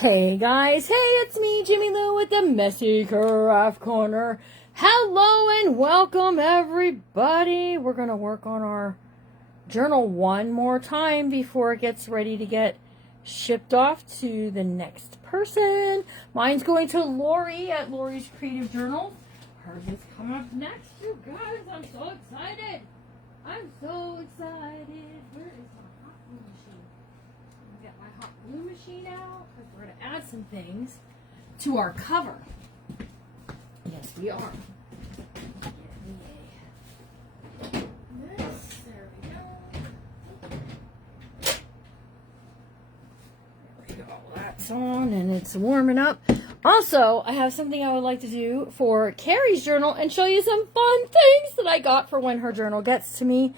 Hey guys, hey, it's me, Jimmy Lou with the Messy Craft Corner. Hello and welcome everybody. We're going to work on our journal one more time before it gets ready to get shipped off to the next person. Mine's going to Lori at Lori's Creative Journal. Hers is coming up next, you guys. I'm so excited. I'm so excited. Where is my hot glue machine? Get my hot glue machine out because we're going to add some things to our cover. Yes, we are. This, there we go. There we go. That's on and it's warming up. Also, I have something I would like to do for Carrie's journal and show you some fun things that I got for when her journal gets to me.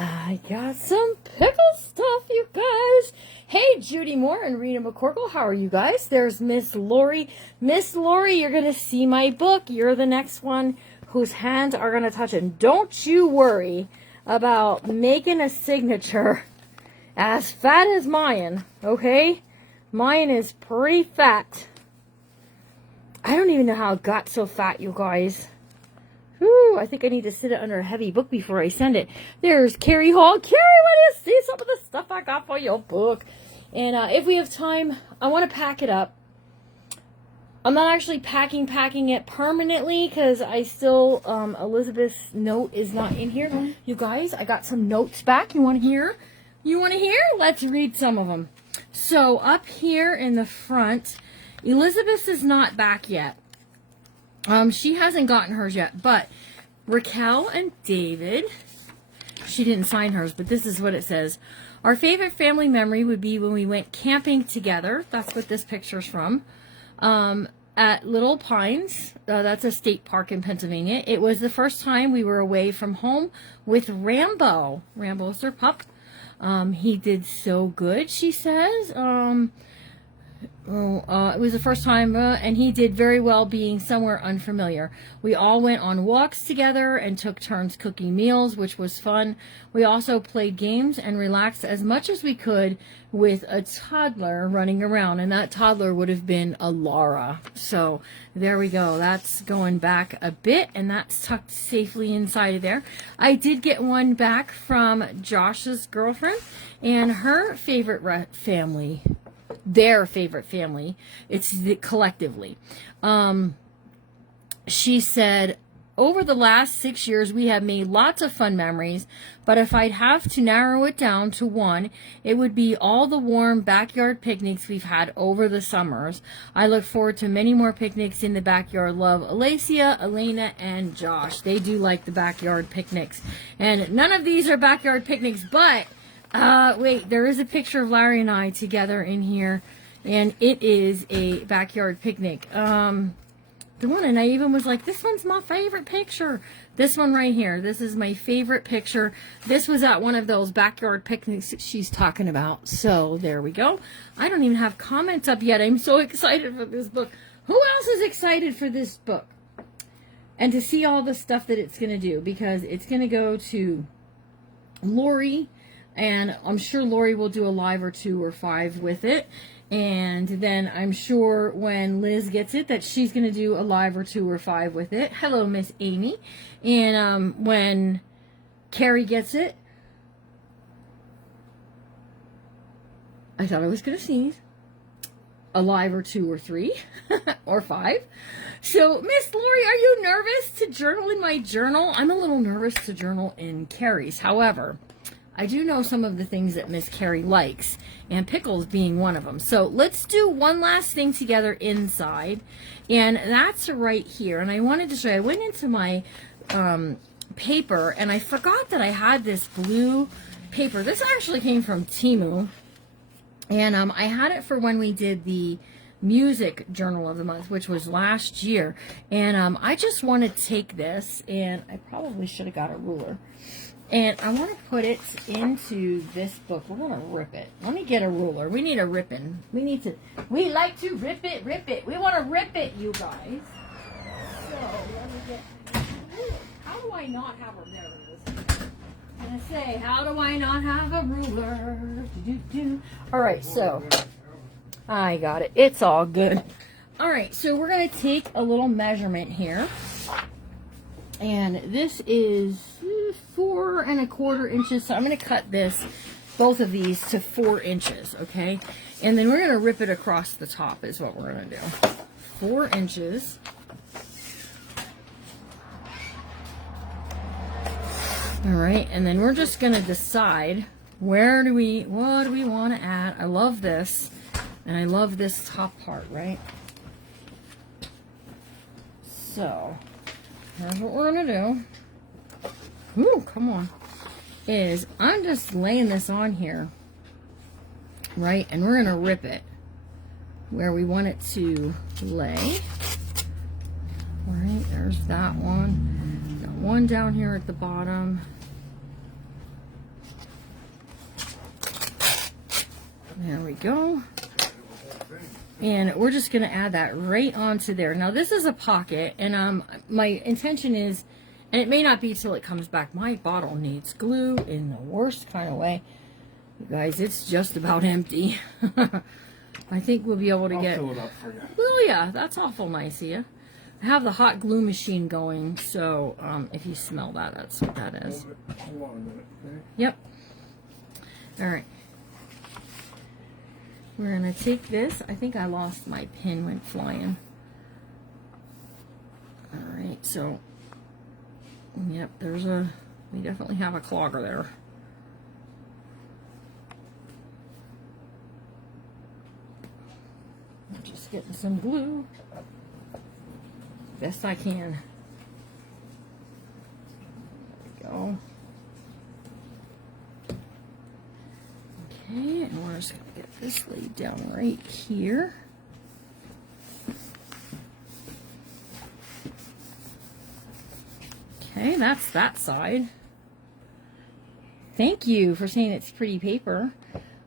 I got some pickle stuff, you guys. Hey, Judy Moore and Rita McCorkle, how are you guys? There's Miss Lori. Miss Lori, you're going to see my book. You're the next one whose hands are going to touch it. And don't you worry about making a signature as fat as mine, okay? Mine is pretty fat. I don't even know how it got so fat, you guys. Whew, I think I need to sit it under a heavy book before I send it. There's Carrie Hall. Carrie, what do you see? Some of the stuff I got for your book. And if we have time, I want to pack it up. I'm not actually packing it permanently because I still, Elizabeth's note is not in here. You guys, I got some notes back. You want to hear? You want to hear? Let's read some of them. So up here in the front, Elizabeth's is not back yet. She hasn't gotten hers yet, but Raquel and David, she didn't sign hers, but this is what it says. Our favorite family memory would be when we went camping together. That's what this picture's from. At Little Pines, that's a state park in Pennsylvania. It was the first time we were away from home with Rambo. Rambo's their pup. He did so good, she says. It was the first time, and he did very well being somewhere unfamiliar. We all went on walks together and took turns cooking meals, which was fun. We also played games and relaxed as much as we could with a toddler running around, and that toddler would have been a Laura. So there we go. That's going back a bit, and that's tucked safely inside of there. I did get one back from Josh's girlfriend, and her favorite family. Their favorite family. It's collectively. She said, over the last 6 years, we have made lots of fun memories, but if I'd have to narrow it down to one, it would be all the warm backyard picnics we've had over the summers. I look forward to many more picnics in the backyard. Love, Alacia, Elena, and Josh. They do like the backyard picnics. And none of these are backyard picnics, but wait, there is a picture of Larry and I together in here, and it is a backyard picnic. The one, and I even was like, this one's my favorite picture. This one right here, this is my favorite picture. This was at one of those backyard picnics that she's talking about. So there we go. I don't even have comments up yet. I'm so excited for this book. Who else is excited for this book? And to see all the stuff that it's going to do, because it's going to go to Lori. And I'm sure Lori will do a live or 2 or 5 with it. And then I'm sure when Liz gets it that she's going to do a live or 2 or 5 with it. Hello, Miss Amy. And when Carrie gets it, I thought I was going to sneeze. A live or 2 or 3 or 5. So, Miss Lori, are you nervous to journal in my journal? I'm a little nervous to journal in Carrie's. However, I do know some of the things that Miss Carrie likes, and pickles being one of them. So let's do one last thing together inside, and that's right here. And I wanted to show you, I went into my paper, and I forgot that I had this blue paper. This actually came from Temu, and I had it for when we did the music journal of the month, which was last year. And I just want to take this, and I probably should have got a ruler. And I want to put it into this book. We're going to rip it. Let me get a ruler. We need a ripping. We like to rip it. We want to rip it, you guys. So, let me get, how do I not have a, there it is. I'm going to say, how do I not have a ruler? All right, so I got it. It's all good. All right, so we're going to take a little measurement here. And this is 4 1/4 inches. So I'm going to cut this, both of these, to 4 inches, okay? And then we're going to rip it across the top is what we're going to do. 4 inches. All right, and then we're just going to decide what do we want to add. I love this, and I love this top part, right? So here's what we're going to do. Ooh, come on. Is I'm just laying this on here, right? And we're going to rip it where we want it to lay. All right, there's that one. Got one down here at the bottom. There we go. And we're just going to add that right onto there. Now, this is a pocket, and my intention is, and it may not be till it comes back, my bottle needs glue in the worst kind of way. You guys, it's just about empty. I think we'll be able to get... I'll fill it up for you. Oh, yeah, that's awful nice of you. I have the hot glue machine going, so if you smell that, that's what that is. Hold on a minute, okay? Yep. All right. We're going to take this. I think I lost my pin, went flying. All right, so, yep, we definitely have a clogger there. I'm just getting some glue. Best I can. There we go. Okay, and we're just going to get this laid down right here. Okay, that's that side. Thank you for saying it's pretty paper.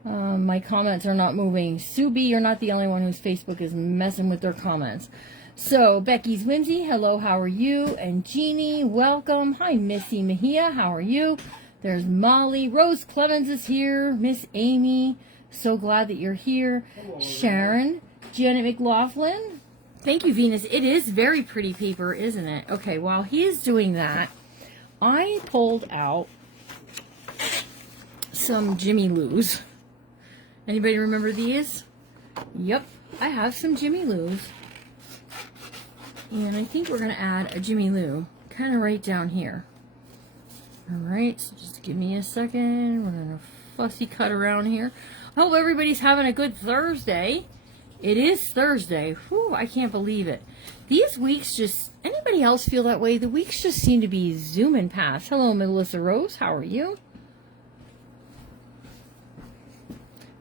My comments are not moving. Subi, you're not the only one whose Facebook is messing with their comments. So, Becky's Whimsy, hello, how are you? And Jeannie, welcome. Hi, Missy Mejia, how are you? There's Molly. Rose Clemens is here. Miss Amy, so glad that you're here. Hello, Sharon. Janet McLaughlin. Thank you, Venus. It is very pretty paper, isn't it? Okay, while he's doing that, I pulled out some Jimmy Lou's. Anybody remember these? Yep, I have some Jimmy Lou's. And I think we're going to add a Jimmy Lou kind of right down here. Alright, so just give me a second. We're going to fussy cut around here. I hope everybody's having a good Thursday. It is Thursday. Whew, I can't believe it. These weeks just, anybody else feel that way? The weeks just seem to be zooming past. Hello, Melissa Rose. How are you?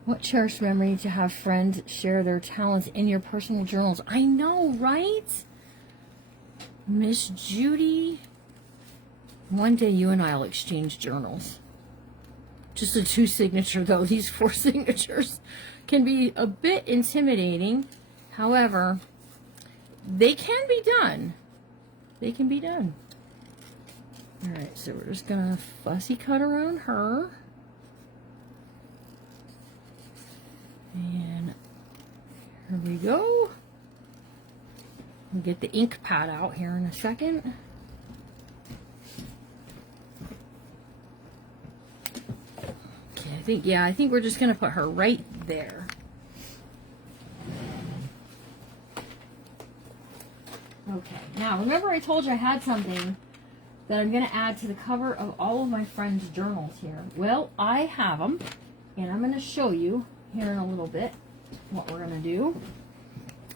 What cherished memory to have friends share their talents in your personal journals. I know, right? Miss Judy. One day you and I will exchange journals. Just a 2 signature though. These 4 signatures can be a bit intimidating. However, they can be done. They can be done. Alright, so we're just going to fussy cut around her. And here we go. We'll get the ink pad out here in a second. Okay, I think we're just going to put her right there. Okay, now remember I told you I had something that I'm going to add to the cover of all of my friends' journals here. Well, I have them, and I'm going to show you here in a little bit what we're going to do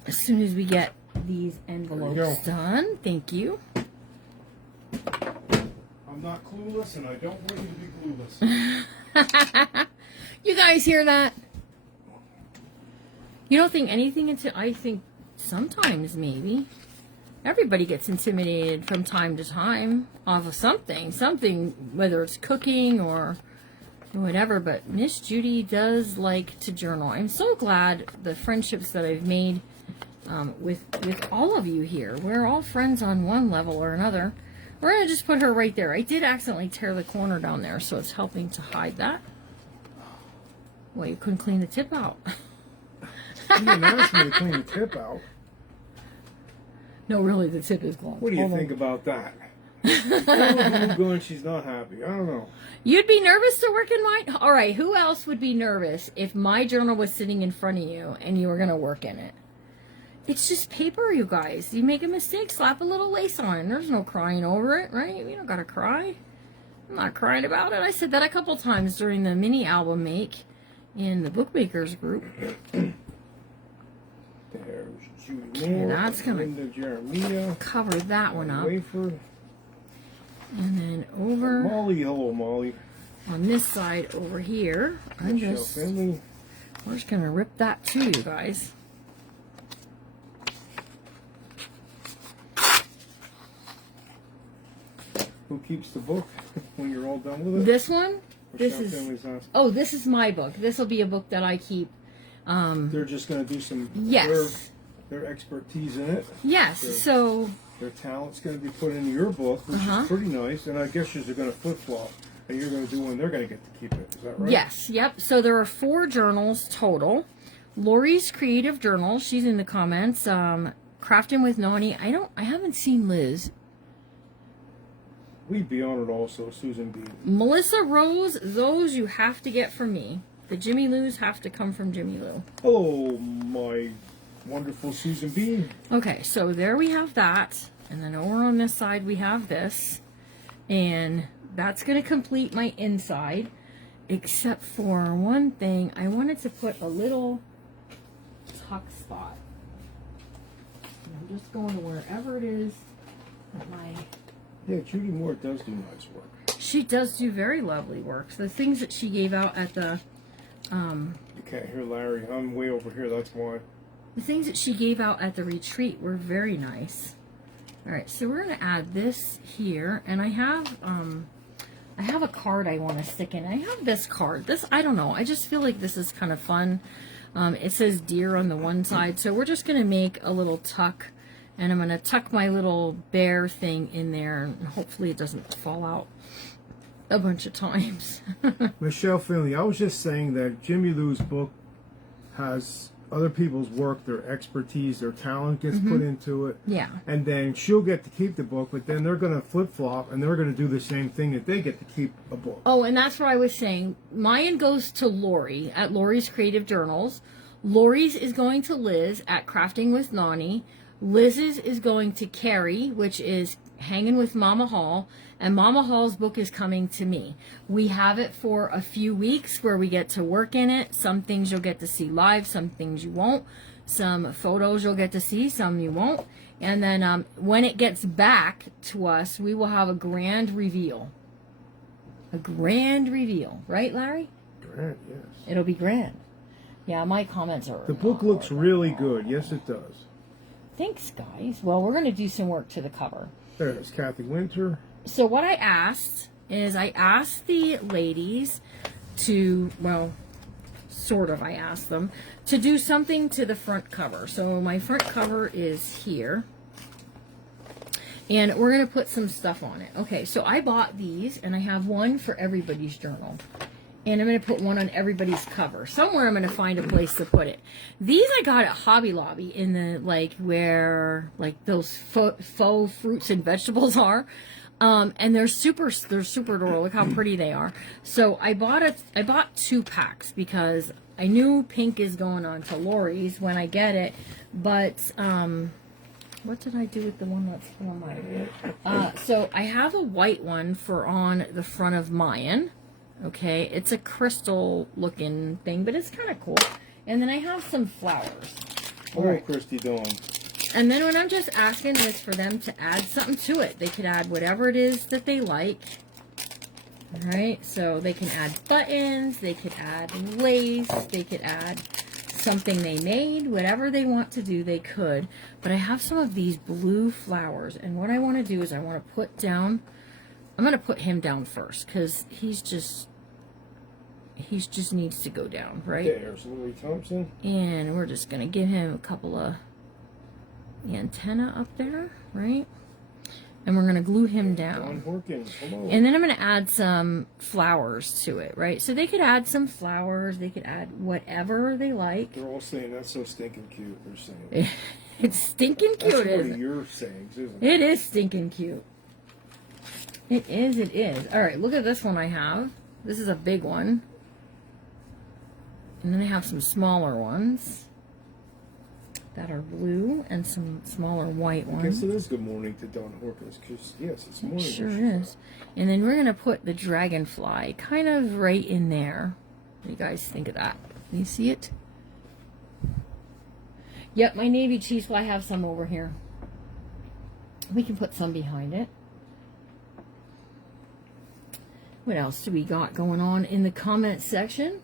as soon as we get these envelopes done. Thank you. I'm not clueless, and I don't want you to be clueless. You guys hear that? You don't think anything until I think sometimes maybe. Everybody gets intimidated from time to time off of something, whether it's cooking or whatever, but Miss Judy does like to journal. I'm so glad the friendships that I've made with all of you here. We're all friends on one level or another. We're going to just put her right there. I did accidentally tear the corner down there, so it's helping to hide that. Well, you couldn't clean the tip out. You didn't ask me to clean the tip out. No, really, the tip is gone. What do you think about that? Glue gun, she's not happy. I don't know. You'd be nervous to work in mine? All right, who else would be nervous if my journal was sitting in front of you and you were going to work in it? It's just paper, you guys. You make a mistake, slap a little lace on. There's no crying over it, right? You don't got to cry. I'm not crying about it. I said that a couple times during the mini album make in the bookmakers group. There's Judy Moore. That's gonna Linda Jeremiah. Cover that one up. Wayford. And then over Molly, hello Molly. on this side over here, Michelle Finley. we're just going to rip that too, you guys. Who keeps the book when you're all done with it? This one? This Michelle is... Finley's asking. Oh, this is my book. This will be a book that I keep. They're just going to do some Yes. their expertise in it. Yes, Their- so... Their talent's going to be put into your book, which Uh-huh. is pretty nice. And I guess you're going to flip flop, and you're going to do one. They're going to get to keep it. Is that right? Yes, yep. So there are 4 journals total. Lori's creative journal, she's in the comments. Crafting with Nani. I haven't seen Liz. We'd be honored also, Susan B. Melissa Rose, those you have to get from me. The Jimmy Lou's have to come from Jimmy Lou. Hello, my wonderful Susan B. Okay, so there we have that. And then over on this side we have this. And that's going to complete my inside. Except for one thing, I wanted to put a little tuck spot. And I'm just going to wherever it is that my... Yeah, Judy Moore does do nice work. She does do very lovely work. So the things that she gave out at the... You can't hear Larry. I'm way over here, that's why. The things that she gave out at the retreat were very nice. All right, so we're going to add this here, and I have a card I want to stick in. I have this card. This, I don't know. I just feel like this is kind of fun. It says deer on the one side, so we're just going to make a little tuck, and I'm going to tuck my little bear thing in there, and hopefully it doesn't fall out a bunch of times. Michelle Finley, I was just saying that Jimmy Lou's book has other people's work, their expertise, their talent gets put into it. Yeah. And then she'll get to keep the book, but then they're going to flip-flop and they're going to do the same thing that they get to keep a book. Oh, and that's what I was saying. Mine goes to Lori at Lori's Creative Journals. Lori's is going to Liz at Crafting with Nani. Liz's is going to Carrie, which is Hanging with Mama Hall. And Mama Hall's book is coming to me. We have it for a few weeks where we get to work in it. Some things you'll get to see live, some things you won't. Some photos you'll get to see, some you won't. And then when it gets back to us, we will have a grand reveal. A grand reveal. Right, Larry? Grand, yes. It'll be grand. Yeah, my comments are... The book looks really good. Yes, it does. Thanks, guys. Well, we're going to do some work to the cover. There it is, Kathy Winter. So what I asked is I asked the ladies to, well, sort of I asked them to do something to the front cover. So my front cover is here. And we're going to put some stuff on it. Okay, so I bought these, and I have one for everybody's journal. And I'm going to put one on everybody's cover. Somewhere I'm going to find a place to put it. These I got at Hobby Lobby in the, like, where, like, those faux fruits and vegetables are. And they're super adorable. Look how pretty they are. So I bought 2 packs because I knew pink is going on to Lori's when I get it. But, what did I do with the one that's for mine? So I have a white one for on the front of mine. Okay, it's a crystal looking thing, but it's kind of cool. And then I have some flowers. Hello, Christy Dawn. And then what I'm just asking is for them to add something to it. They could add whatever it is that they like. Alright, so they can add buttons, they could add lace, they could add something they made, whatever they want to do, they could. But I have some of these blue flowers, and what I want to do is I want to put down, I'm going to put him down first, because he just needs to go down, right? There's Lily Thompson. And we're just going to give him a couple of antenna up there, right? And we're going to glue him Don down. Horkins, hello. And then I'm going to add some flowers to it, right? So they could add some flowers. They could add whatever they like. They're all saying that's so stinking cute. They're saying It's stinking that's cute, one isn't of it? your sayings, isn't it? It is stinking cute. It is, it is. All right, look at this one I have. This is a big one. And then I have some smaller ones that are blue and some smaller white I ones. guess it is good morning to Don Horkins, because, yes, it's morning. Sure when she's is. And then we're going to put the dragonfly kind of right in there. What do you guys think of that? Can you see it? Yep, my navy cheese fly, I have some over here. We can put some behind it. What else do we got going on in the comments section?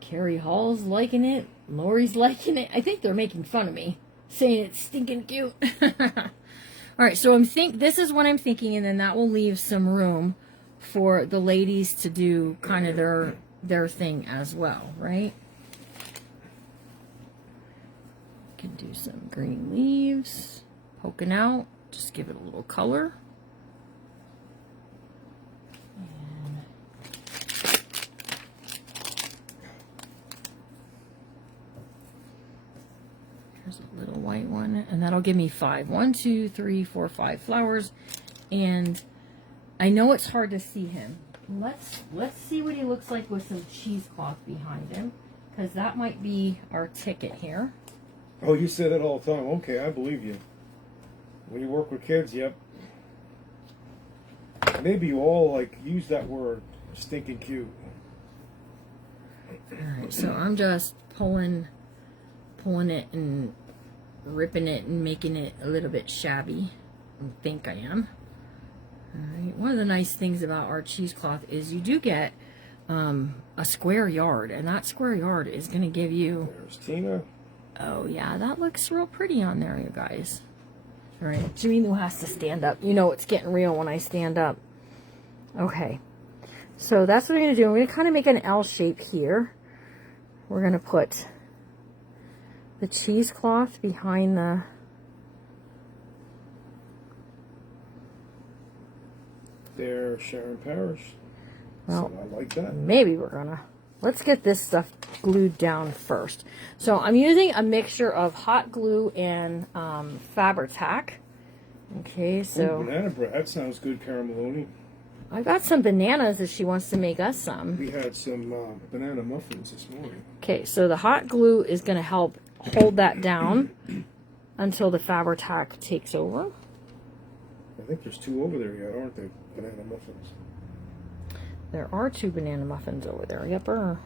Carrie Hall's liking it. Lori's liking it. I think they're making fun of me, saying it's stinking cute. All right, so this is what I'm thinking, and then that will leave some room for the ladies to do kind of their thing as well, right? Can do some green leaves poking out, just give it a little color. There's a little white one, and that'll give me 5. 1, 2, 3, 4, 5 flowers. And I know it's hard to see him. Let's see what he looks like with some cheesecloth behind him, because that might be our ticket here. Oh, you say that all the time. Okay, I believe you. When you work with kids, yep. Maybe you all like use that word, stinking cute. All right, so I'm just pulling it and ripping it and making it a little bit shabby. I think I am. All right. One of the nice things about our cheesecloth is you do get a square yard, and that square yard is going to give you. There's Tina. Oh yeah, that looks real pretty on there, you guys. All right, Jimmy Lou has to stand up. You know it's getting real when I stand up. Okay, so that's what I'm going to do. I'm going to kind of make an L shape here. We're going to put the cheesecloth behind the There, Sharon Parrish. well, So I like that. maybe we're gonna let's get this stuff glued down first. So I'm using a mixture of hot glue and Fabri-Tac. Okay, Ooh, so banana bread. That sounds good, Carameloni. I got some bananas if she wants to make us some. We had some banana muffins this morning. Okay, so the hot glue is going to help hold that down until the Fabri-Tac takes over. I think there's 2 over there yet, aren't they? Banana muffins. There are 2 banana muffins over there. Yepper.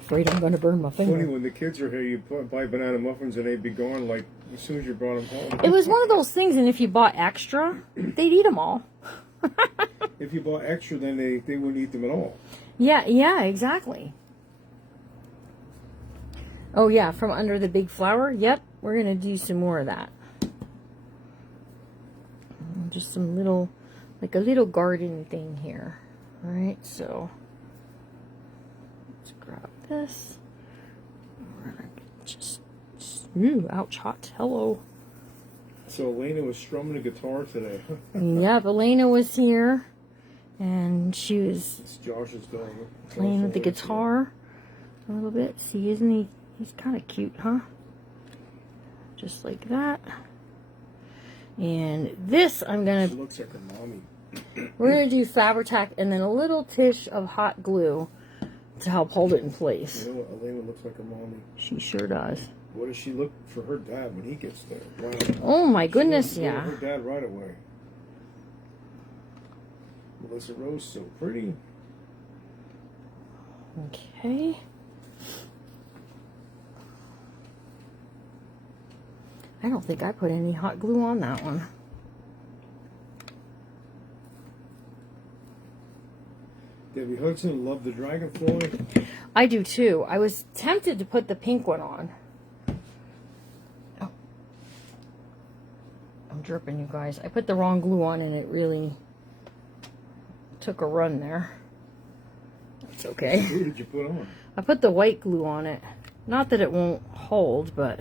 Afraid I'm going to burn my Funny, finger. when the kids are here, you buy banana muffins and they'd be gone like as soon as you brought them home. It was one of those things, and if you bought extra, they'd eat them all. If you bought extra, then they wouldn't eat them at all. Yeah, exactly. Oh yeah, from under the big flower. Yep, we're gonna do some more of that. Just some little, like a little garden thing here. All right, so let's grab this. We're gonna just, ooh, ouch, hot. Hello. So Elena was strumming a guitar today. Yep, Elena was here, and she was It's Josh's dog. playing with the guitar a little bit. See, isn't he? He's kind of cute, huh? Just like that. And this, She looks like her mommy. we're gonna do Fabri-Tac and then a little tish of hot glue to help hold it in place. You know what? Elena looks like her mommy. She sure does. What does she look for her dad when he gets there? Wow. Oh my goodness, She wants to yeah. go to her dad right away. Melissa Rose, so pretty. Okay. I don't think I put any hot glue on that one. Debbie Hudson loved the dragonfly. I do too. I was tempted to put the pink one on. Oh. I'm dripping, you guys. I put the wrong glue on and it really took a run there. It's okay. Who did you put on? I put the white glue on it. Not that it won't hold, but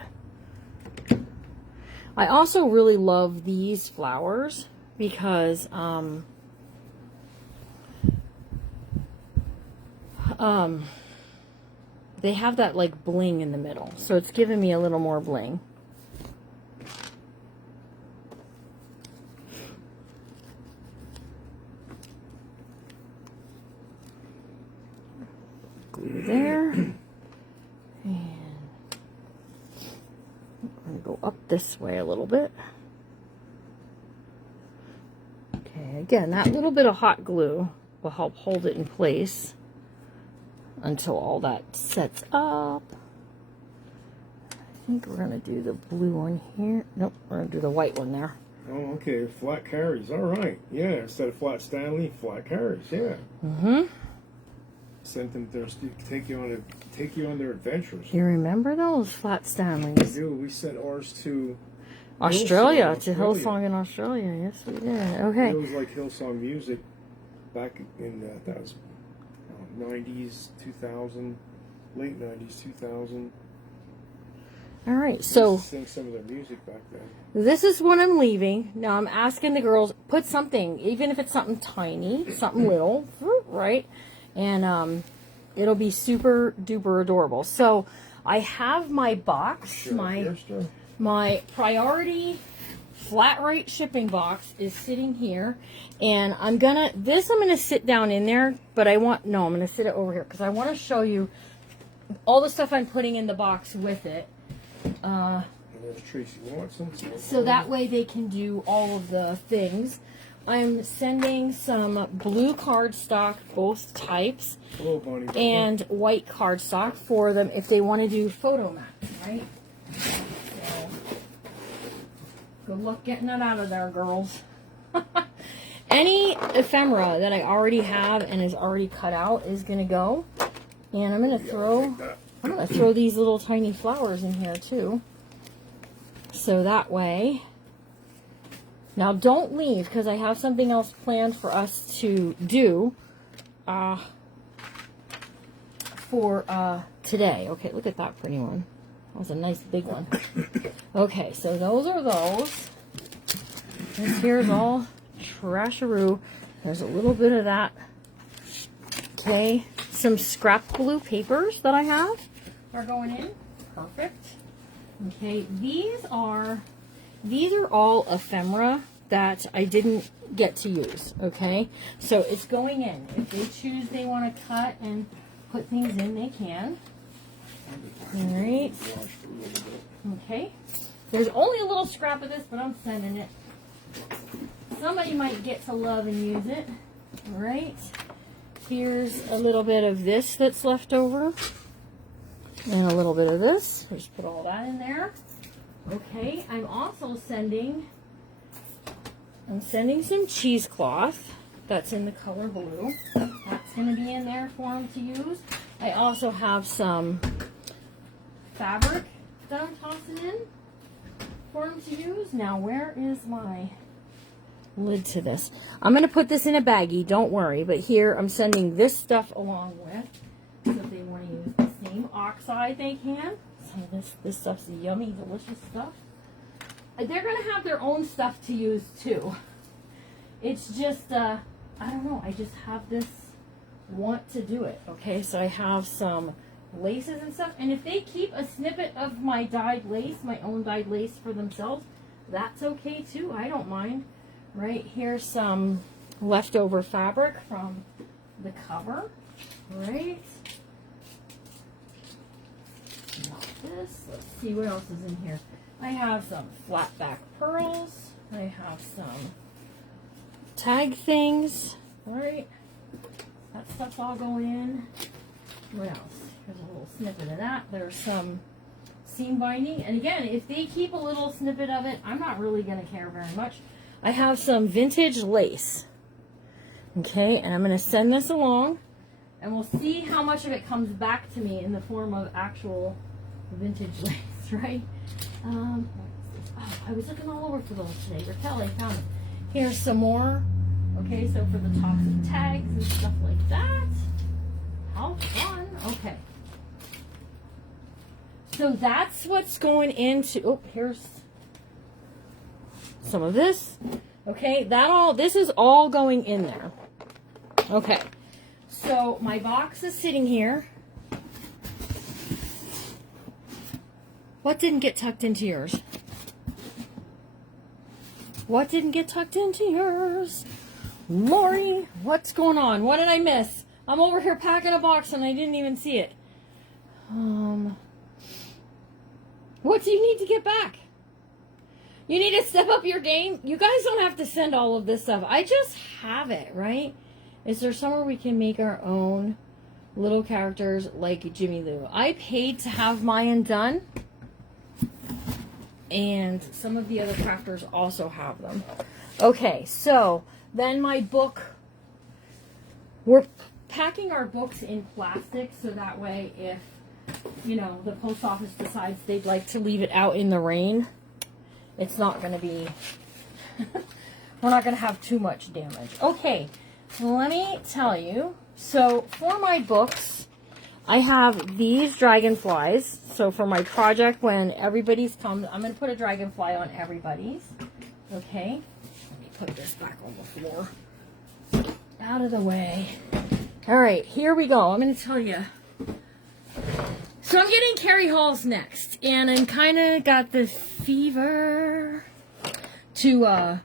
I also really love these flowers because they have that like bling in the middle, so it's giving me a little more bling. Glue there. And I'm going to go up this way a little bit. Okay, again, that little bit of hot glue will help hold it in place until all that sets up. I think we're going to do the blue one here. Nope, we're going to do the white one there. Oh, okay. Flat carries. All right. Yeah, instead of flat Stanley, flat carries. Yeah. Mm-hmm. Sent them there, take you on their adventures. You remember those flat Stanleys? We sent ours to Australia, Hillsong, to Hillsong in Australia. Yes, we did. Okay. It was like Hillsong Music back in that was 90s, 2000, late 90s, 2000. All right, so sing some of their music back then. This is what I'm leaving. Now I'm asking the girls, put something, even if it's something tiny, something little, right? And it'll be super duper adorable. So I have my box, my priority flat rate shipping box is sitting here, and I'm gonna sit down in there, but I'm gonna sit it over here because I want to show you all the stuff I'm putting in the box with it. And there's Tracy Watson. So that way they can do all of the things. I'm sending some blue cardstock, both types, and white cardstock for them if they want to do photo mats, right? So, good luck getting that out of there, girls. Any ephemera that I already have and is already cut out is going to go. And I'm going to throw these little tiny flowers in here too. So that way. Now don't leave because I have something else planned for us to do for today. Okay, look at that pretty one. That was a nice big one. Okay, so those are those. This here's all trasharoo. There's a little bit of that. Okay, some scrap glue papers that I have are going in. Perfect. Okay, these are all ephemera that I didn't get to use, okay? So it's going in. If they choose they want to cut and put things in, they can. All right. Okay. There's only a little scrap of this, but I'm sending it. Somebody might get to love and use it. All right. Here's a little bit of this that's left over. And a little bit of this. Just put all that in there. Okay, I'm also sending some cheesecloth that's in the color blue. That's going to be in there for them to use. I also have some fabric that I'm tossing in for them to use. Now, where is my lid to this? I'm going to put this in a baggie, don't worry. But here, I'm sending this stuff along with. So if they want to use the same oxide, they can. Some of this stuff's yummy, delicious stuff. They're going to have their own stuff to use too. It's just, I don't know, I just have this want to do it. Okay, so I have some laces and stuff. And if they keep a snippet of my dyed lace, my own dyed lace for themselves, that's okay too. I don't mind. Right, here's some leftover fabric from the cover. Right. This. Let's see what else is in here. I have some flat back pearls. I have some tag things. All right. That stuff's all going in. What else? Here's a little snippet of that. There's some seam binding. And again, if they keep a little snippet of it, I'm not really going to care very much. I have some vintage lace. Okay, and I'm going to send this along. And we'll see how much of it comes back to me in the form of actual vintage lace, right? Oh, I was looking all over for those today. Raquel, I found it. Here's some more. Okay, so for the tops of tags and stuff like that. How fun. Okay. So that's what's going into, oh, here's some of this. Okay, this is all going in there. Okay, so my box is sitting here. What didn't get tucked into yours? What didn't get tucked into yours? Lori, what's going on? What did I miss? I'm over here packing a box and I didn't even see it. What do you need to get back? You need to step up your game. You guys don't have to send all of this stuff. I just have it, right? Is there somewhere we can make our own little characters like Jimmy Lou? I paid to have mine done. And some of the other crafters also have them. Okay, so then my book. We're packing our books in plastic so that way if, you know, the post office decides they'd like to leave it out in the rain, it's not going to be, we're not going to have too much damage. Okay, let me tell you. So for my books, I have these dragonflies. So for my project, when everybody's come, I'm going to put a dragonfly on everybody's. Okay. Let me put this back on the floor. Out of the way. All right, here we go. I'm going to tell you. So I'm getting Carrie Hall's next. And I'm kind of got the fever to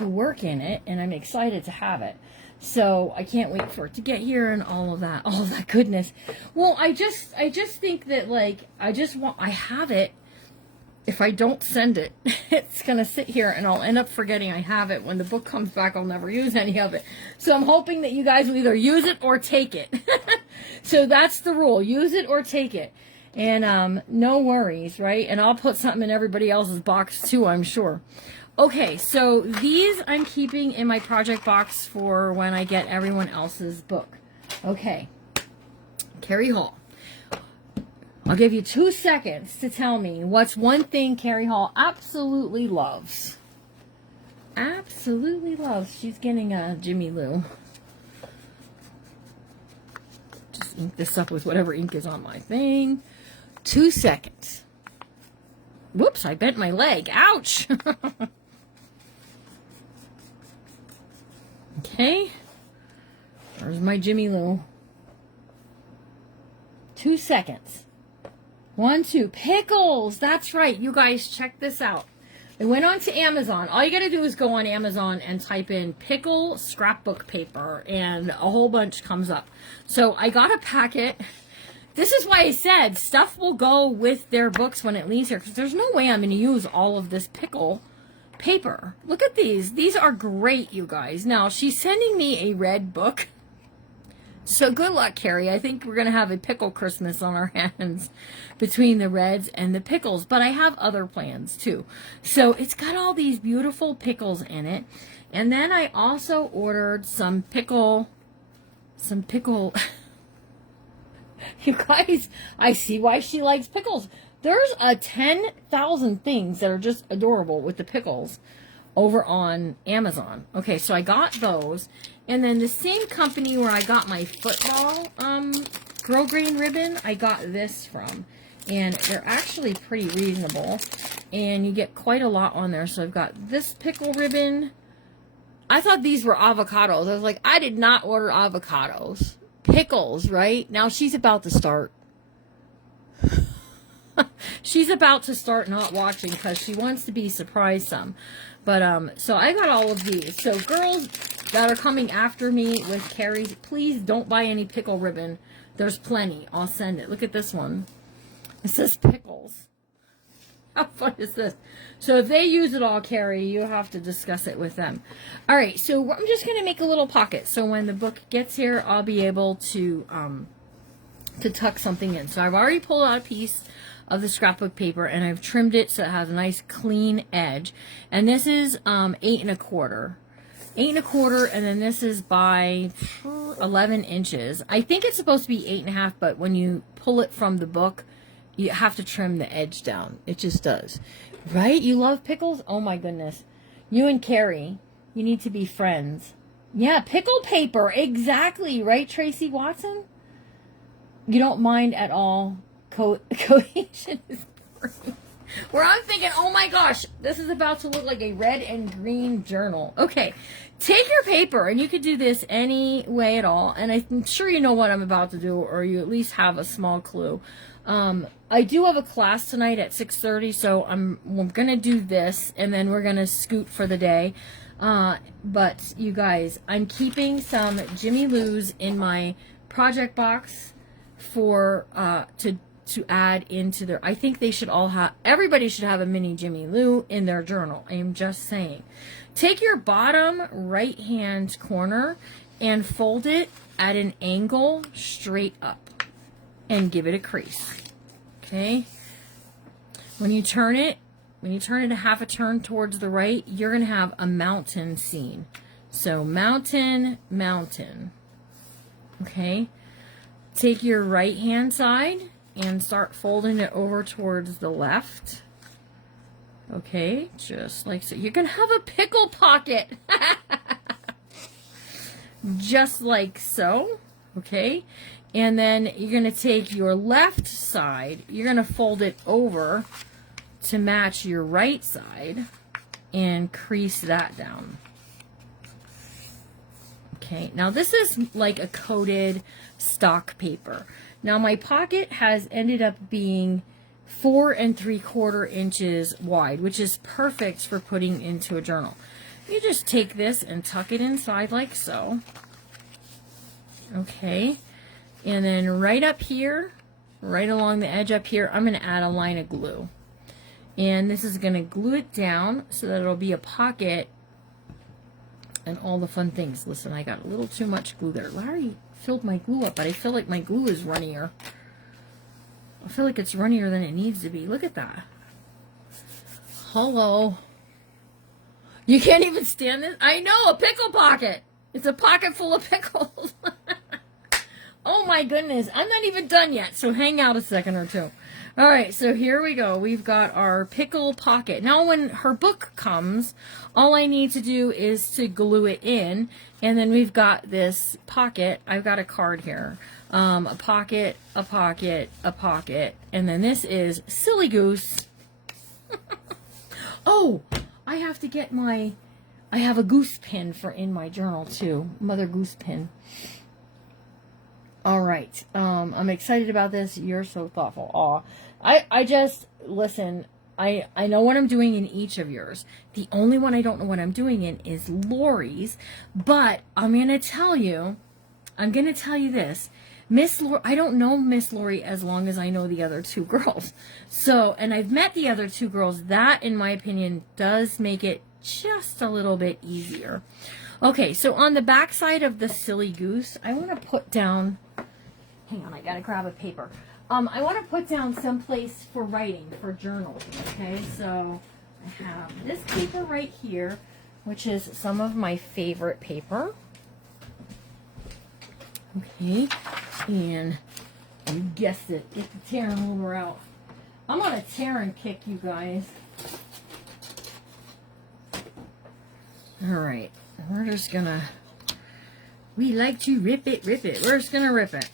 work in it. And I'm excited to have it. So I can't wait for it to get here and all of that goodness. Well, I just think that like, I have it. If I don't send it, it's going to sit here and I'll end up forgetting I have it. When the book comes back, I'll never use any of it. So I'm hoping that you guys will either use it or take it. So that's the rule. Use it or take it. And no worries, right? And I'll put something in everybody else's box too, I'm sure. Okay, so these I'm keeping in my project box for when I get everyone else's book. Okay, Carrie Hall. I'll give you 2 seconds to tell me what's one thing Carrie Hall absolutely loves. Absolutely loves. She's getting a Jimmy Lou. Just ink this up with whatever ink is on my thing. 2 seconds. Whoops, I bent my leg. Ouch! Okay, there's my Jimmy Lou. 2 seconds. 1, 2. Pickles! That's right, you guys, check this out. I went on to Amazon. All you gotta do is go on Amazon and type in pickle scrapbook paper, and a whole bunch comes up. So I got a packet. This is why I said stuff will go with their books when it leaves here, because there's no way I'm going to use all of this pickle paper. Look at these. These are great, you guys. Now, she's sending me a red book. So good luck, Carrie. I think we're going to have a pickle Christmas on our hands between the reds and the pickles. But I have other plans, too. So it's got all these beautiful pickles in it. And then I also ordered some pickle... You guys, I see why she likes pickles. There's 10,000 things that are just adorable with the pickles over on Amazon. Okay, so I got those. And then the same company where I got my football grosgrain ribbon, I got this from. And they're actually pretty reasonable. And you get quite a lot on there. So I've got this pickle ribbon. I thought these were avocados. I was like, I did not order avocados. Pickles, right? Now she's about to start. She's about to start not watching because she wants to be surprised some. But, so I got all of these. So girls that are coming after me with Carrie's, please don't buy any pickle ribbon. There's plenty. I'll send it. Look at this one. It says pickles. How fun is this? So if they use it all, Carrie, you have to discuss it with them. All right, so I'm just going to make a little pocket. So when the book gets here, I'll be able to tuck something in. So I've already pulled out a piece of the scrapbook paper, and I've trimmed it so it has a nice clean edge. And this is 8 1/4. 8 1/4, and then this is by 11 inches. I think it's supposed to be 8 1/2, but when you pull it from the book, you have to trim the edge down. It just does. Right? You love pickles? Oh my goodness. You and Carrie, you need to be friends. Yeah, pickle paper. Exactly. Right, Tracy Watson? You don't mind at all. Cohesion is boring. Where I'm thinking, oh my gosh, this is about to look like a red and green journal. Okay, take your paper, and you could do this any way at all, and I'm sure you know what I'm about to do, or you at least have a small clue. I do have a class tonight at 6:30, so we're going to do this, and then we're going to scoot for the day. But you guys, I'm keeping some Jimmy Lou's in my project box for to add into their, I think they should all have, everybody should have a mini Jimmy Lou in their journal. I am just saying. Take your bottom right hand corner and fold it at an angle straight up and give it a crease. Okay? When you turn it a half a turn towards the right, you're going to have a mountain scene. So mountain, mountain. Okay? Take your right hand side and start folding it over towards the left. Okay, just like so. You're going to have a pickle pocket. Just like so. Okay, and then you're going to take your left side, you're going to fold it over to match your right side and crease that down. Okay, now this is like a coated stock paper. Now my pocket has ended up being 4 3/4 inches wide, which is perfect for putting into a journal. You just take this and tuck it inside like so. Okay, and then right up here, right along the edge up here, I'm going to add a line of glue. And this is going to glue it down so that it'll be a pocket and all the fun things. Listen, I got a little too much glue there. Larry filled my glue up, but I feel like my glue is runnier. I feel like it's runnier than it needs to be. Look at that. Hello. You can't even stand this? I know, a pickle pocket. It's a pocket full of pickles. Oh my goodness. I'm not even done yet, so hang out a second or two. All right, so here we go. We've got our pickle pocket. Now when her book comes, all I need to do is to glue it in, and then we've got this pocket. I've got a card here. A pocket, a pocket, a pocket, and then this is Silly Goose. Oh, I have to get I have a goose pin for in my journal too. Mother Goose pin. All right. I'm excited about this. You're so thoughtful. Aw. I just, listen, I know what I'm doing in each of yours. The only one I don't know what I'm doing in is Lori's, but I'm going to tell you this. Miss Lori, I don't know Miss Lori as long as I know the other two girls. So, and I've met the other two girls. That, in my opinion, does make it just a little bit easier. Okay, so on the back side of the Silly Goose, I want to put down, hang on, I got to grab a paper. I want to put down some place for writing, for journals, okay? So I have this paper right here, which is some of my favorite paper. Okay, and you guessed it, get the tearing ruler out. I'm on a tearing kick, you guys. All right, we're just gonna, we like to rip it, rip it. We're just gonna rip it.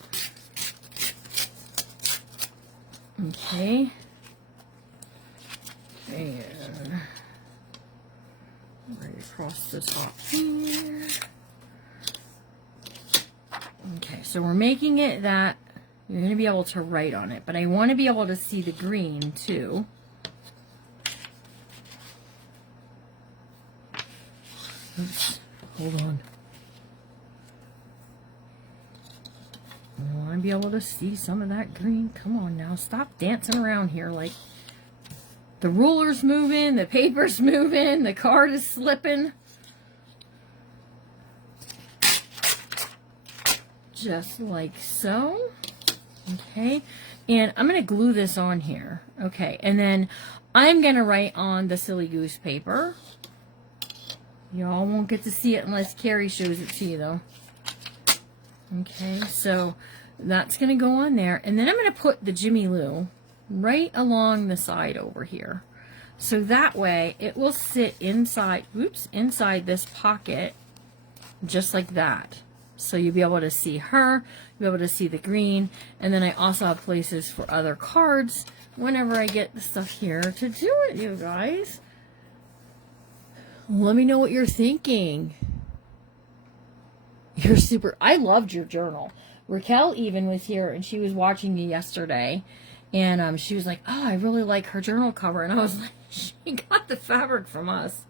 Okay. And right across the top here. Okay, so we're making it that you're going to be able to write on it, but I want to be able to see the green too. Oops, hold on. I want to be able to see some of that green. Come on now, stop dancing around here like the ruler's moving, the paper's moving, the card is slipping. Just like so. Okay, and I'm going to glue this on here. Okay, and then I'm going to write on the Silly Goose paper. Y'all won't get to see it unless Carrie shows it to you, though. Okay, so that's going to go on there. And then I'm going to put the Jimmy Lou right along the side over here. So that way it will sit inside, oops, inside this pocket just like that. So you'll be able to see her, you'll be able to see the green, and then I also have places for other cards whenever I get the stuff here to do it, you guys. Let me know what you're thinking. You're super, I loved your journal. Raquel even was here and she was watching me yesterday, and she was like, oh, I really like her journal cover, and I was like, she got the fabric from us,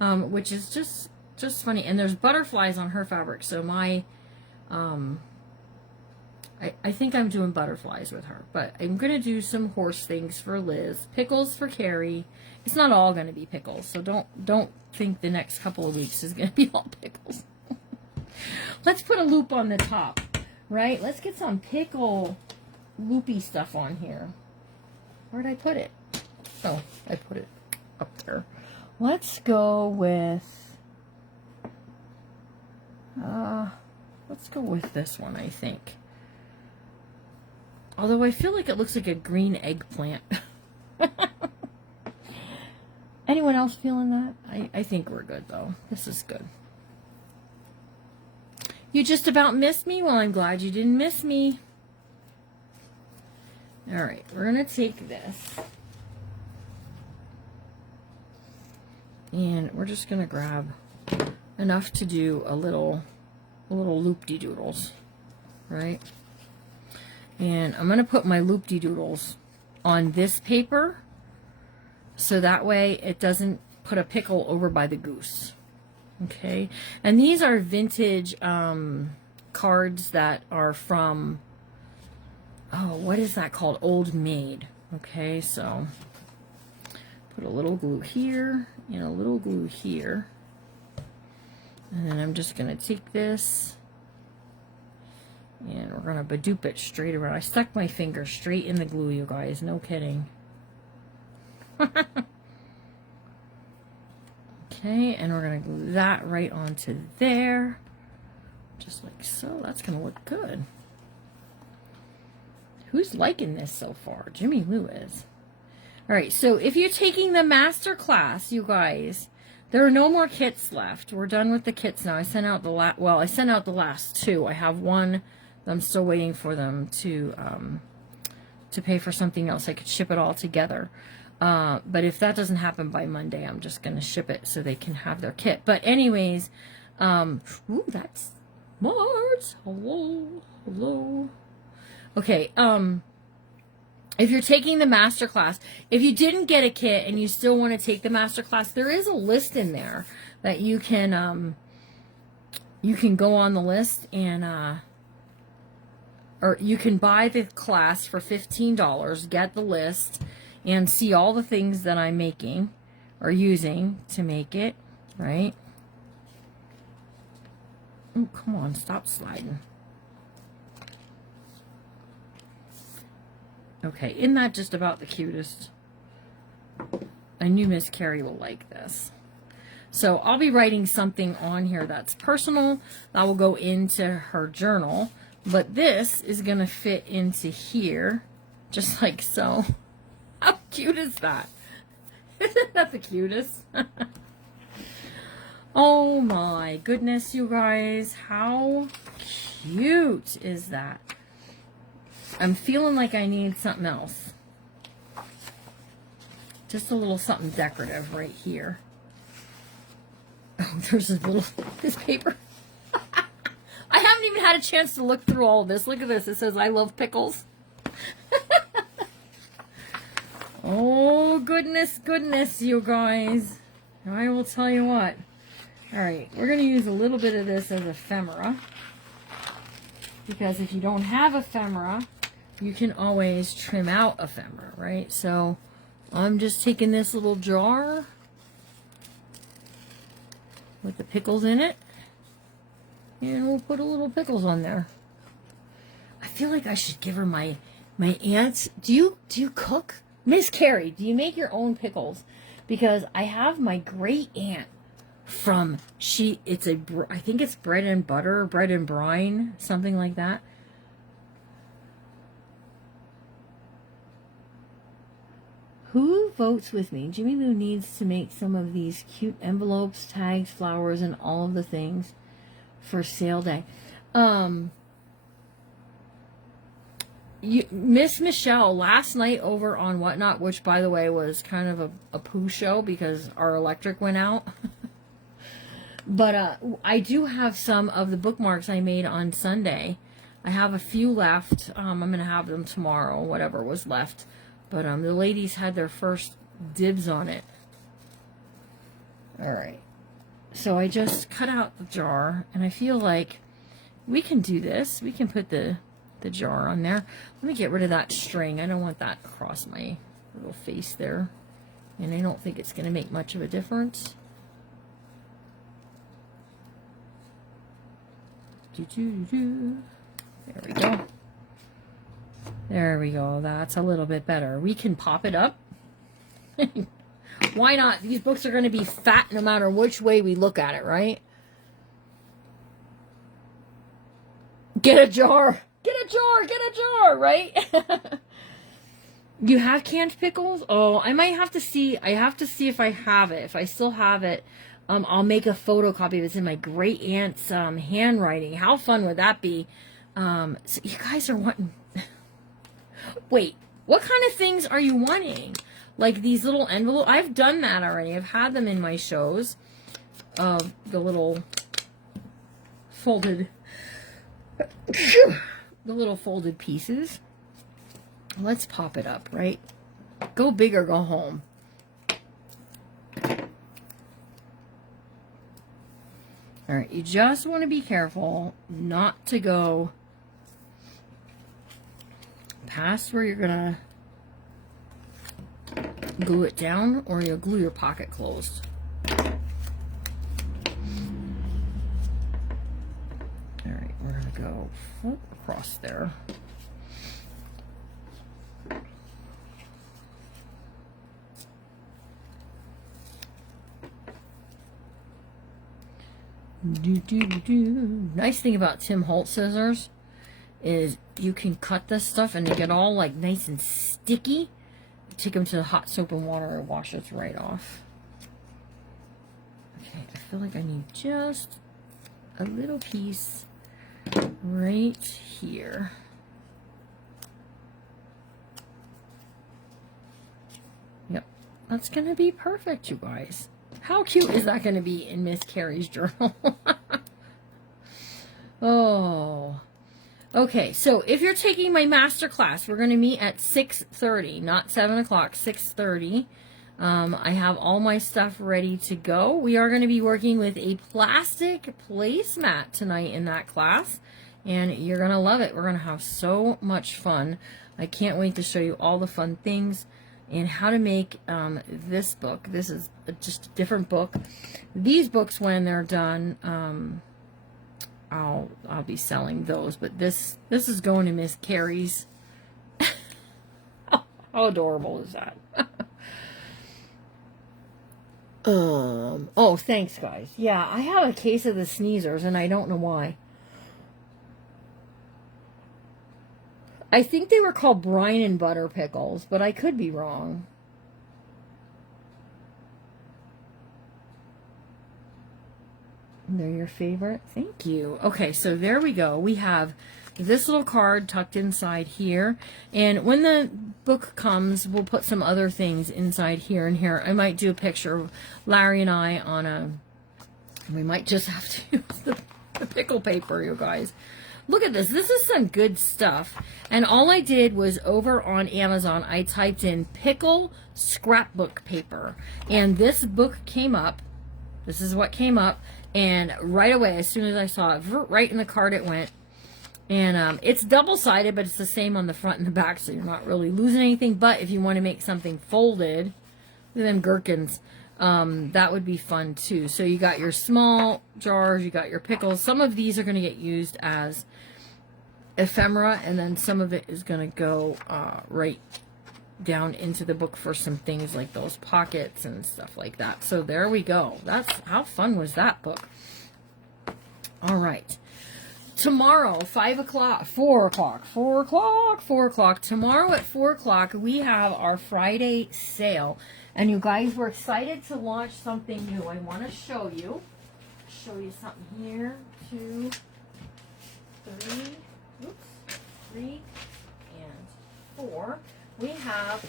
which is just funny. And there's butterflies on her fabric, so my I think I'm doing butterflies with her, but I'm gonna do some horse things for Liz, pickles for Carrie. It's not all gonna be pickles, so don't think the next couple of weeks is gonna be all pickles. Let's put a loop on the top, right? Let's get some pickle loopy stuff on here. Where'd I put it? Oh, I put it up there. Let's go with this one, I think. Although I feel like it looks like a green eggplant. Anyone else feeling that? I think we're good, though. This is good. You just about missed me? Well, I'm glad you didn't miss me. All right, we're going to take this. And we're just going to grab enough to do a little loop-de-doodles, right? And I'm going to put my loop-de-doodles on this paper so that way it doesn't put a pickle over by the goose. Okay, and these are vintage cards that are from, oh, what is that called? Old Maid. Okay, so put a little glue here and a little glue here. And then I'm just going to take this and we're going to badoop it straight around. I stuck my finger straight in the glue, you guys. No kidding. Okay, and we're going to glue that right onto there. Just like so. That's going to look good. Who's liking this so far? Jimmy Lou is. Alright, so if you're taking the master class, you guys, there are no more kits left. We're done with the kits now. I sent out the I sent out the last two. I have one that I'm still waiting for them to pay for something else. I could ship it all together. But if that doesn't happen by Monday, I'm just going to ship it so they can have their kit. But anyways, ooh, that's Mars. Hello, hello. Okay, if you're taking the master class, if you didn't get a kit and you still want to take the master class, there is a list in there that you can go on the list and or you can buy the class for $15, get the list, and see all the things that I'm making or using to make it, right? Oh, come on, stop sliding. Okay, isn't that just about the cutest? I knew Miss Carrie will like this. So I'll be writing something on here that's personal that will go into her journal, but this is going to fit into here just like so. How cute is that? Isn't that the cutest? Oh my goodness, you guys. How cute is that? I'm feeling like I need something else. Just a little something decorative right here. Oh, there's this paper. I haven't even had a chance to look through all of this. Look at this. It says, I love pickles. Oh, goodness, you guys. I will tell you what. All right, we're going to use a little bit of this as ephemera. Because if you don't have ephemera, you can always trim out ephemera, right? So I'm just taking this little jar with the pickles in it, and we'll put a little pickles on there. I feel like I should give her my aunt's. Do you cook? Miss Carrie, do you make your own pickles? Because I have my great aunt from, I think it's bread and butter, bread and brine, something like that. Who votes with me? Jimmy Lou needs to make some of these cute envelopes, tags, flowers, and all of the things for sale day. Miss Michelle last night over on Whatnot, which by the way was kind of a poo show because our electric went out. But I do have some of the bookmarks I made on Sunday. I have a few left. I'm going to have them tomorrow, whatever was left. But the ladies had their first dibs on it. All right. So I just cut out the jar, and I feel like we can do this. We can put the jar on there. Let me get rid of that string. I don't want that across my little face there. And I don't think it's going to make much of a difference. There we go. There we go. That's a little bit better. We can pop it up. Why not? These books are going to be fat no matter which way we look at it, right? Get a jar. Get a jar. Get a jar, right? You have canned pickles? Oh, I might have to see. I have to see if I have it. If I still have it, I'll make a photocopy of it. It's in my great aunt's handwriting. How fun would that be? So you guys are wanting... Wait, what kind of things are you wanting? Like these little envelopes? I've done that already. I've had them in my shows. The little folded... the little folded pieces. Let's pop it up, right? Go big or go home. All right, you just want to be careful not to go past where you're going to glue it down, or you'll glue your pocket closed. All right, we're going to go across there. Nice thing about Tim Holtz scissors is you can cut this stuff and they get all like nice and sticky. Take them to the hot soap and water and wash it right off. Okay, I feel like I need just a little piece right here. Yep, that's gonna be perfect, you guys. How cute is that going to be in Miss Carrie's journal? Oh. Okay, so if you're taking my master class, we're going to meet at 6:30, not 7 o'clock, 6:30. I have all my stuff ready to go. We are going to be working with a plastic placemat tonight in that class, and you're going to love it. We're going to have so much fun. I can't wait to show you all the fun things and how to make this book. This is just a different book. These books, when they're done, I'll be selling those. But this is going to Miss Carrie's. How adorable is that? Oh, thanks, guys. Yeah, I have a case of the sneezers, and I don't know why. I think they were called brine and butter pickles, but I could be wrong. They're your favorite? Thank you. Okay, so there we go. We have this little card tucked inside here. And when the book comes, we'll put some other things inside here and here. I might do a picture of Larry and I on a... We might just have to use the pickle paper, you guys. Look at this. This is some good stuff. And all I did was over on Amazon, I typed in pickle scrapbook paper. And this book came up. This is what came up. And right away, as soon as I saw it, right in the cart it went. And it's double-sided, but it's the same on the front and the back, so you're not really losing anything. But if you want to make something folded, look at them gherkins. That would be fun too. So you got your small jars, you got your pickles. Some of these are going to get used as ephemera, and then some of it is going to go right down into the book for some things like those pockets and stuff like that. So there we go. That's how fun was that book. All right. Tomorrow, 5 o'clock, 4 o'clock, 4 o'clock, 4 o'clock. Tomorrow at 4 o'clock, we have our Friday sale. And you guys, we're excited to launch something new. I want to show you. Show you something here, too. 3 and 4. We have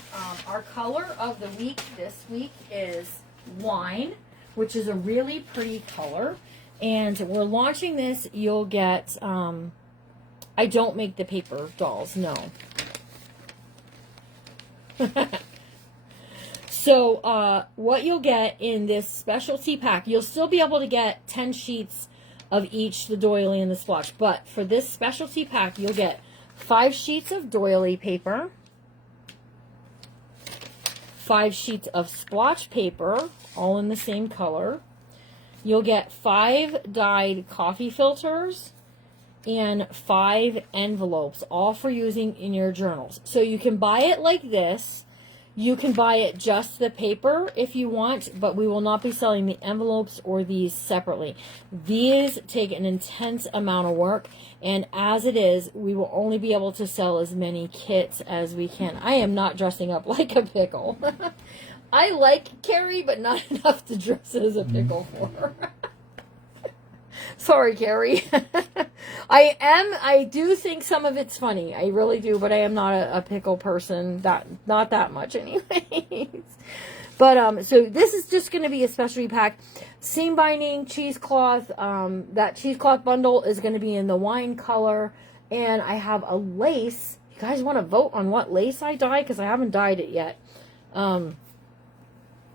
our color of the week this week is wine, which is a really pretty color. And we're launching this. You'll get, I don't make the paper dolls, no. So what you'll get in this specialty pack, you'll still be able to get 10 sheets of each, the doily and the splotch. But for this specialty pack, you'll get 5 sheets of doily paper, 5 sheets of splotch paper, all in the same color. You'll get 5 dyed coffee filters and 5 envelopes, all for using in your journals. So you can buy it like this. You can buy it just the paper if you want, but we will not be selling the envelopes or these separately. These take an intense amount of work, and as it is, we will only be able to sell as many kits as we can. I am not dressing up like a pickle. I like Carrie, but not enough to dress as a pickle for her. Sorry, Carrie. I do think some of it's funny. I really do, but I am not a pickle person. Not that much anyways. But, so this is just going to be a specialty pack. Seam binding, cheesecloth. That cheesecloth bundle is going to be in the wine color. And I have a lace. You guys want to vote on what lace I dye? Because I haven't dyed it yet.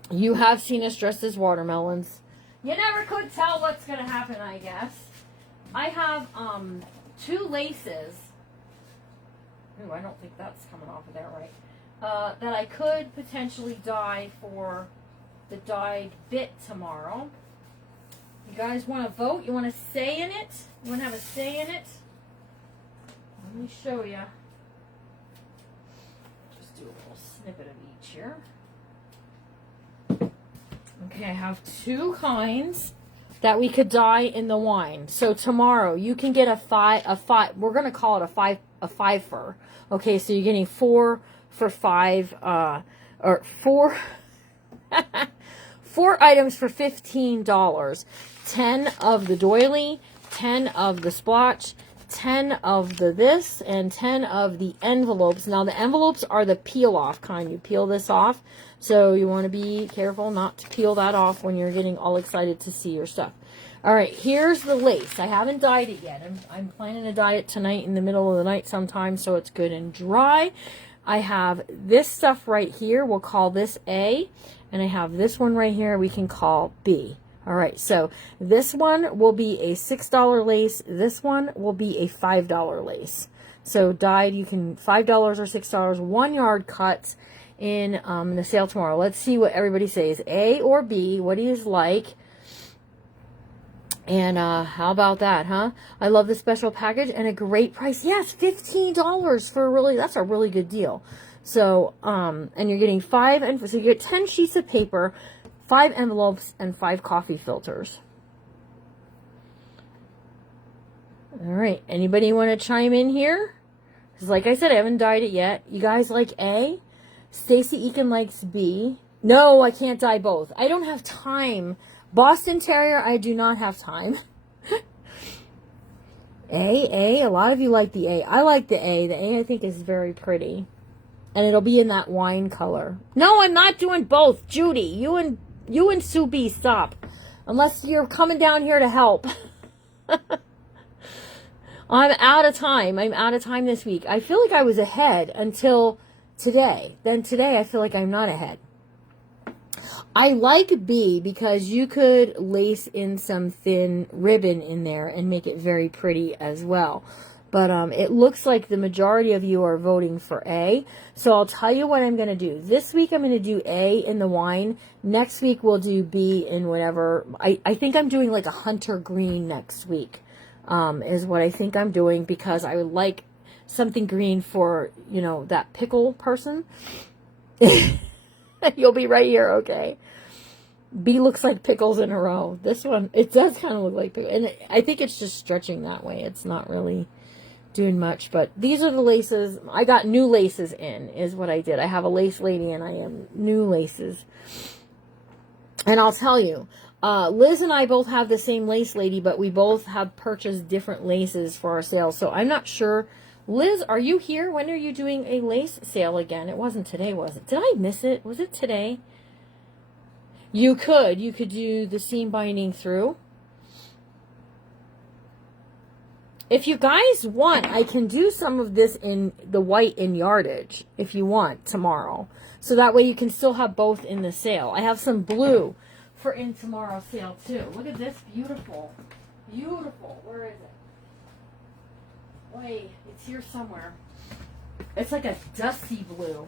You have seen us dressed as watermelons. You never could tell what's going to happen, I guess. I have 2 laces. Ooh, I don't think that's coming off of there right. That I could potentially dye for the dyed bit tomorrow. You guys want to vote? You want to say in it? You want to have a say in it? Let me show you. Just do a little snippet of each here. Okay, I have 2 kinds that we could dye in the wine. So tomorrow you can get a five. We're gonna call it a five for. Okay, so you're getting 4 for 5, or 4 4 items for $15. 10 of the doily, 10 of the splotch, 10 of the this, and 10 of the envelopes. Now the envelopes are the peel off kind. You peel this off. So you want to be careful not to peel that off when you're getting all excited to see your stuff. All right, here's the lace. I haven't dyed it yet. I'm planning to dye it tonight in the middle of the night sometime so it's good and dry. I have this stuff right here. We'll call this A. And I have this one right here we can call B. All right, so this one will be a $6 lace. This one will be a $5 lace. So dyed, you can $5 or $6, 1 yard cuts in the sale tomorrow. Let's see what everybody says. A or B, what do you like? And how about that, huh? I love the special package and a great price. Yes, $15 for that's a really good deal. So, and you're getting 5, and so you get 10 sheets of paper, 5 envelopes, and 5 coffee filters. All right, anybody want to chime in here? Because like I said, I haven't dyed it yet. You guys like A? Stacy Eakin likes B. No, I can't dye both. I don't have time. Boston Terrier, I do not have time. A. A lot of you like the A. I like the A. The A I think is very pretty. And it'll be in that wine color. No, I'm not doing both. Judy, you and Sue B, stop. Unless you're coming down here to help. I'm out of time. I'm out of time this week. I feel like I was ahead until today. Then today I feel like I'm not ahead. I like B because you could lace in some thin ribbon in there and make it very pretty as well. But it looks like the majority of you are voting for A. So I'll tell you what I'm going to do. This week I'm going to do A in the wine. Next week we'll do B in whatever. I think I'm doing like a hunter green next week is what I think I'm doing because I would like something green for, you know, that pickle person. You'll be right here, okay? B looks like pickles in a row. This one, it does kind of look like pickles. And I think it's just stretching that way. It's not really doing much. But these are the laces. I got new laces in, is what I did. I have a lace lady and I have new laces. And I'll tell you, Liz and I both have the same lace lady, but we both have purchased different laces for our sales. So I'm not sure. Liz, are you here? When are you doing a lace sale again? It wasn't today, was it? Did I miss it? Was it today? You could do the seam binding through. If you guys want, I can do some of this in the white in yardage if you want tomorrow. So that way you can still have both in the sale. I have some blue for in tomorrow's sale too. Look at this beautiful, beautiful. Where is it? Wait, it's here somewhere. It's like a dusty blue.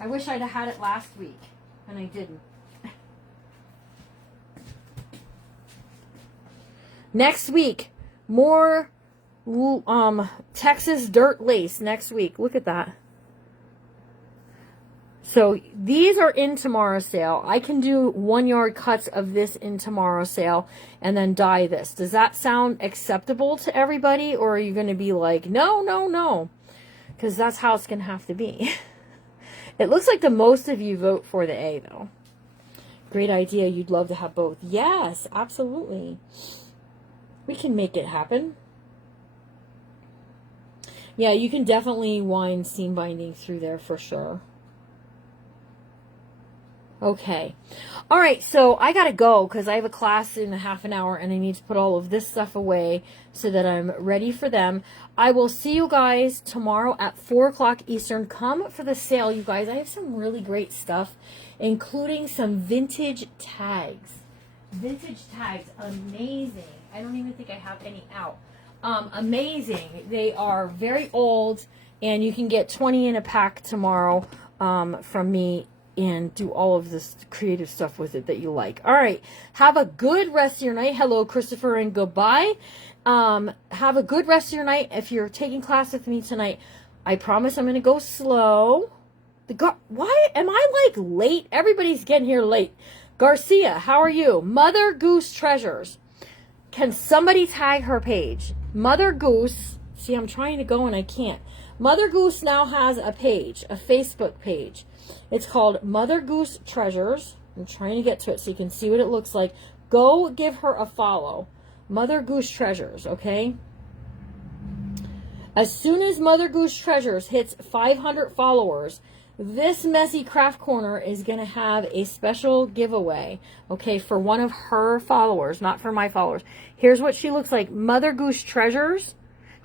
I wish I'd have had it last week, and I didn't. Next week, more Texas dirt lace next week. Look at that. So these are in tomorrow's sale. I can do 1 yard cuts of this in tomorrow's sale and then dye this. Does that sound acceptable to everybody? Or are you going to be like, no, no, no? Because that's how it's going to have to be. It looks like the most of you vote for the A, though. Great idea. You'd love to have both. Yes, absolutely. We can make it happen. Yeah, you can definitely wind seam binding through there for sure. Okay. All right, so I got to go because I have a class in a half an hour and I need to put all of this stuff away so that I'm ready for them. I will see you guys tomorrow at 4 o'clock Eastern. Come for the sale, you guys. I have some really great stuff, including some vintage tags. Vintage tags, amazing. I don't even think I have any out. Amazing. They are very old, and you can get 20 in a pack tomorrow from me and do all of this creative stuff with it that you like. All right. Have a good rest of your night. Hello, Christopher, and goodbye. Have a good rest of your night. If you're taking class with me tonight, I promise I'm going to go slow. Why am I like late? Everybody's getting here late. Garcia, how are you? Mother Goose Treasures. Can somebody tag her page? Mother Goose. See, I'm trying to go and I can't. Mother Goose now has a page, a Facebook page. It's called Mother Goose Treasures. I'm trying to get to it so you can see what it looks like. Go give her a follow. Mother Goose Treasures, okay? As soon as Mother Goose Treasures hits 500 followers, this Messy Craft Corner is going to have a special giveaway, okay, for one of her followers, not for my followers. Here's what she looks like. Mother Goose Treasures.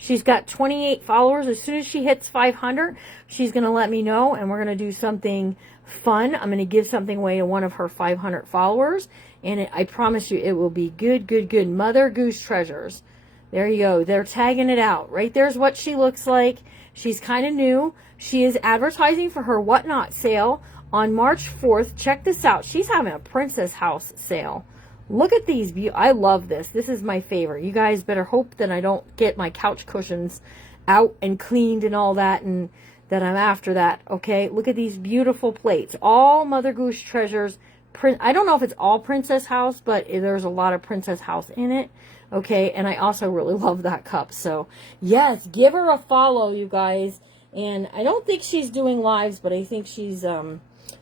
She's got 28 followers. As soon as she hits 500, she's going to let me know, and we're going to do something fun. I'm going to give something away to one of her 500 followers, and I promise you it will be good, good, good. Mother Goose Treasures. There you go. They're tagging it out. Right there's what she looks like. She's kind of new. She is advertising for her Whatnot sale on March 4th. Check this out. She's having a Princess House sale. Look at these. I love this. This is my favorite. You guys better hope that I don't get my couch cushions out and cleaned and all that, and that I'm after that. Okay, look at these beautiful plates. All Mother Goose Treasures. I don't know if it's all Princess House, but there's a lot of Princess House in it. Okay, and I also really love that cup. So, yes, give her a follow, you guys. And I don't think she's doing lives, but I think she's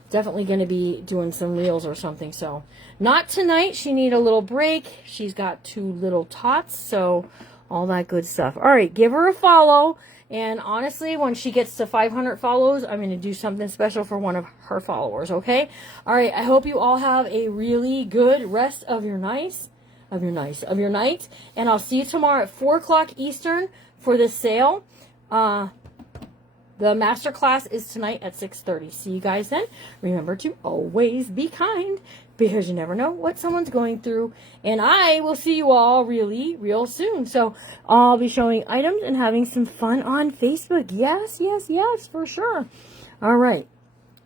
definitely going to be doing some reels or something. So, not tonight. She need a little break. She's got 2 little tots, so all that good stuff. All right, give her a follow. And honestly, when she gets to 500 follows, I'm going to do something special for one of her followers, okay? All right, I hope you all have a really good rest of your night. And I'll see you tomorrow at 4 o'clock Eastern for this sale. The master class is tonight at 6:30. See you guys then. Remember to always be kind, because you never know what someone's going through. And I will see you all real soon. So I'll be showing items and having some fun on Facebook. Yes, yes, yes, for sure. All right.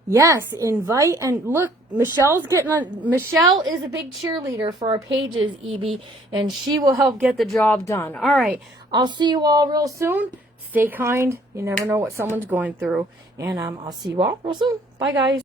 Yes, invite, and look, Michelle's getting on. Michelle is a big cheerleader for our pages, Evie, and she will help get the job done. All right. I'll see you all real soon. Stay kind. You never know what someone's going through. And I'll see you all real soon. Bye, guys.